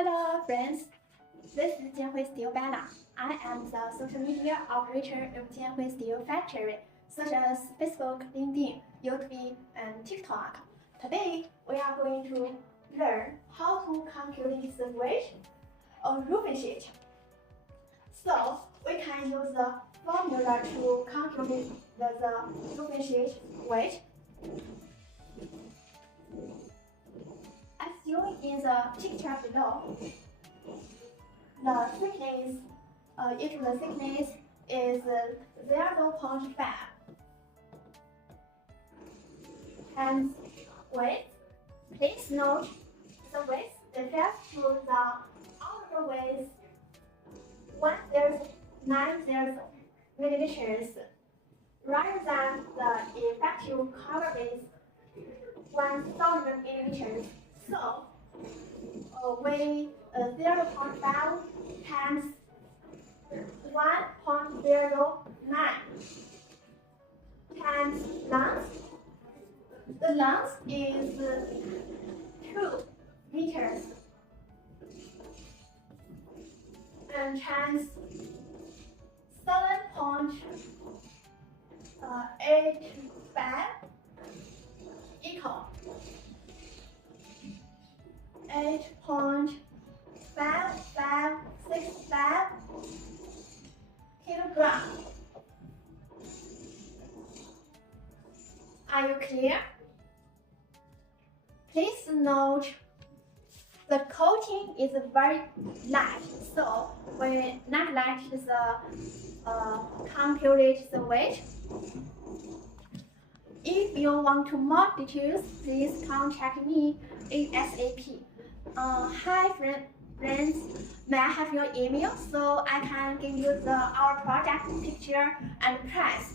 Hello friends, this is Jianhuisteel Bella. I am the social media operator of Jianhuisteel factory, such as Facebook, LinkedIn, YouTube, and TikTok. Today, we are going to learn how to calculate the weight of Roofingsheet. So, we can use the formula to calculate the Roofingsheet weight. As shown in the picture below, the thickness, if the thickness is 0.5 and width, please note the width refers to the outer width 1090 millimeters rather than the effective cover width 1000 millimeters. So, we 0.5 times 1.09 times length. The length is 2 meters and times 7.85 equal 8.5565 kilogram. Are you clear? Please note the coating is very light, so we neglect the calculate the weight. If you want more details, please contact me ASAP. Hi friends, may I have your email so I can give you our project picture and price?